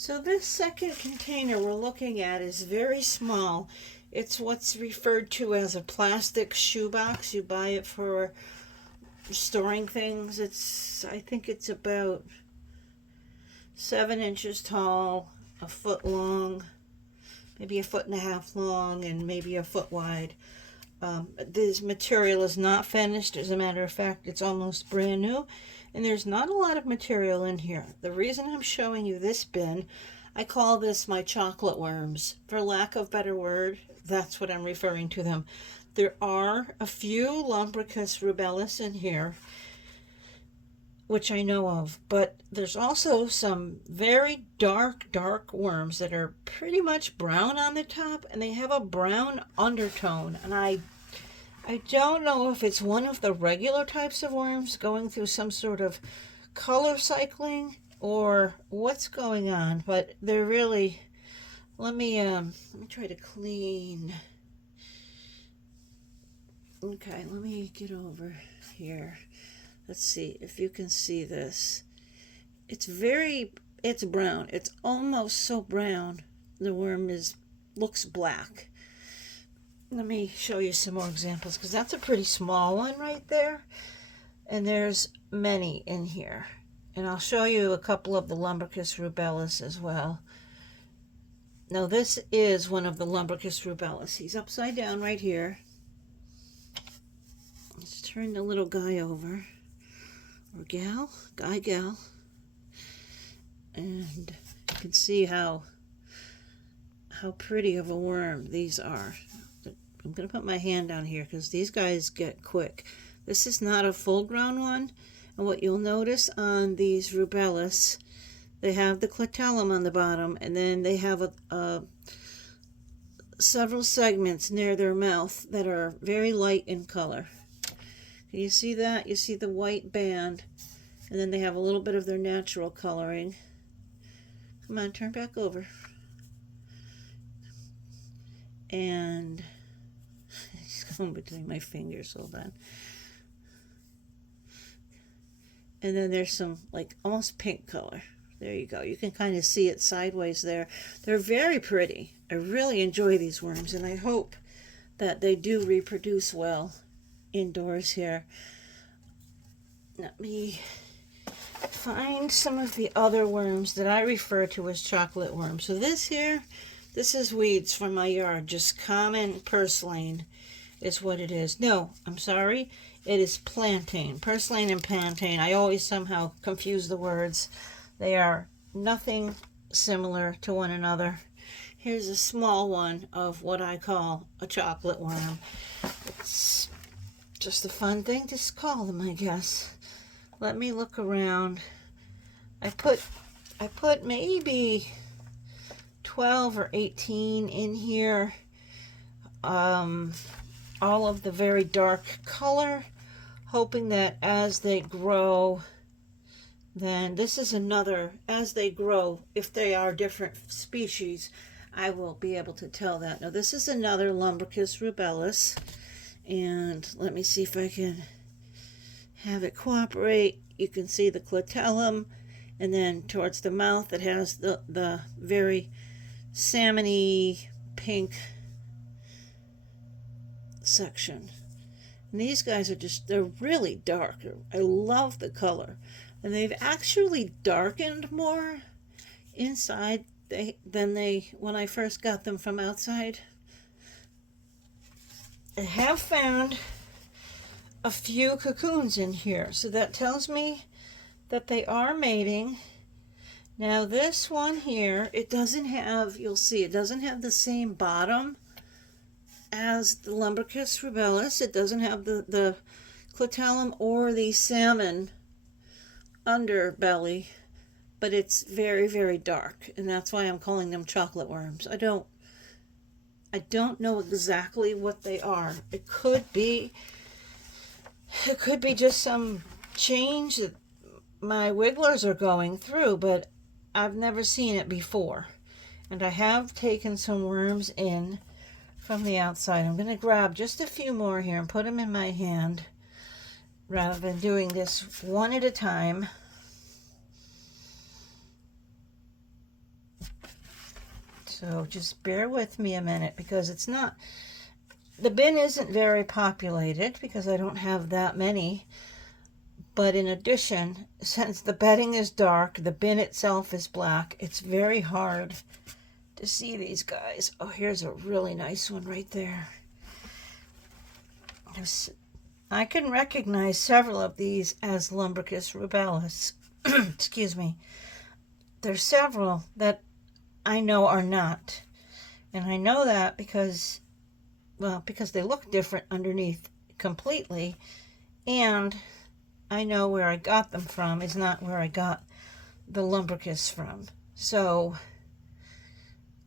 So this second container we're looking at is very small. It's what's referred to as a plastic shoebox. You buy it for storing things. I think it's about 7 inches tall, a foot long, maybe a foot and a half long, and maybe a foot wide. This material is not finished. As a matter of fact, it's almost brand new, and there's not a lot of material in here. The reason I'm showing you this bin, I call this my chocolate worms. For lack of a better word, that's what I'm referring to them. There are a few Lumbricus rubellus in here, which I know of, but there's also some very dark worms that are pretty much brown on the top, and they have a brown undertone, and I don't know if it's one of the regular types of worms going through some sort of color cycling or what's going on, but they're really, let me try to clean. Okay, let me get over here. Let's see if you can see this. It's brown. It's almost so brown the worm looks black. Let me show you some more examples, because that's a pretty small one right there, and there's many in here. And I'll show you a couple of the Lumbricus rubellus as well. Now this is one of the Lumbricus rubellus. He's upside down right here. Let's turn the little guy over, or gal, gal, and you can see how pretty of a worm these are. I'm going to put my hand down here because these guys get quick. This is not a full-grown one, and what you'll notice on these rubellus, they have the clitellum on the bottom, and then they have several segments near their mouth that are very light in color. Can you see that? You see the white band, and then they have a little bit of their natural coloring. Come on, turn back over. And it's going between my fingers, hold on. And then there's some like almost pink color. There you go. You can kind of see it sideways there. They're very pretty. I really enjoy these worms, and I hope that they do reproduce well indoors here. Let me find some of the other worms that I refer to as chocolate worms. So this is weeds from my yard, just common purslane is what it is. No, I'm sorry, it is plantain. Purslane and plantain, I always somehow confuse the words. They are nothing similar to one another. Here's a small one of what I call a chocolate worm. It's just a fun thing to call them, I guess. Let me look around. I put maybe 12 or 18 in here. All of the very dark color, hoping that as they grow, then this is another, as they grow, if they are different species, I will be able to tell that. Now this is another Lumbricus rubellus, and let me see if I can have it cooperate. You can see the clitellum, and then towards the mouth it has the very salmony pink section. And these guys are they're really dark. I love the color, and they've actually darkened more inside than when I first got them from outside. I have found a few cocoons in here, so that tells me that they are mating. Now this one here, it doesn't have, you'll see, it doesn't have the same bottom as the Lumbricus rubellus. It doesn't have the clitellum or the salmon underbelly, but it's very dark, and that's why I'm calling them chocolate worms. I don't know exactly what they are. It could be just some change that my wigglers are going through, but I've never seen it before. And I have taken some worms in from the outside. I'm going to grab just a few more here and put them in my hand rather than doing this one at a time. So just bear with me a minute because it's not, the bin isn't very populated because I don't have that many. But in addition, since the bedding is dark, the bin itself is black, it's very hard to see these guys. Oh, here's a really nice one right there. I can recognize several of these as Lumbricus rubellus. Excuse me. There's several that I know are not. And I know that because, well, because they look different underneath completely. And I know where I got them from is not where I got the Lumbricus from. So,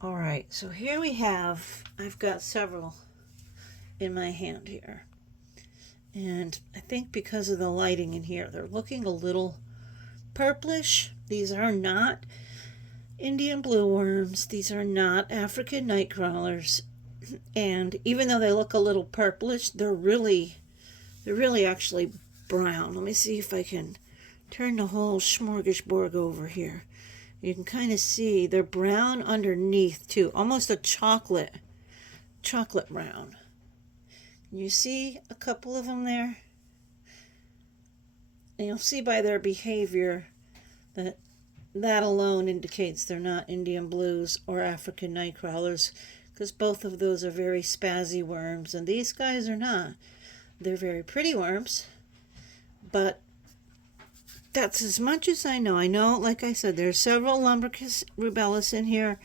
all right. So here we have, I've got several in my hand here. And I think because of the lighting in here, they're looking a little purplish. These are not Indian blue worms. These are not African night crawlers. And even though they look a little purplish, they're really actually brown. Let me see if I can turn the whole smorgasbord over here. You can kind of see they're brown underneath too, almost a chocolate brown. Can you see a couple of them there? And you'll see by their behavior that alone indicates they're not Indian blues or African night crawlers, because both of those are very spazzy worms, and these guys are not. They're very pretty worms, but that's as much as I know. I know, like I said, there's several Lumbricus rubellus in here,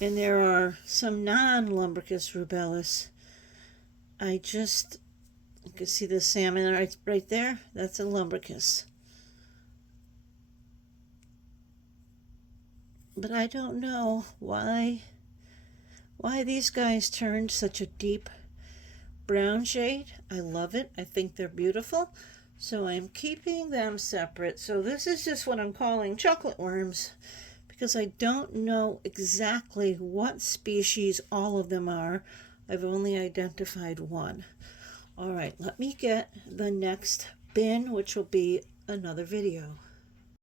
and there are some non-Lumbricus rubellus. You can see the salmon right there. That's a Lumbricus. But I don't know why these guys turned such a deep brown shade. I love it. I think they're beautiful. So I'm keeping them separate. So this is just what I'm calling chocolate worms, because I don't know exactly what species all of them are. I've only identified one. All right, let me get the next bin, which will be another video.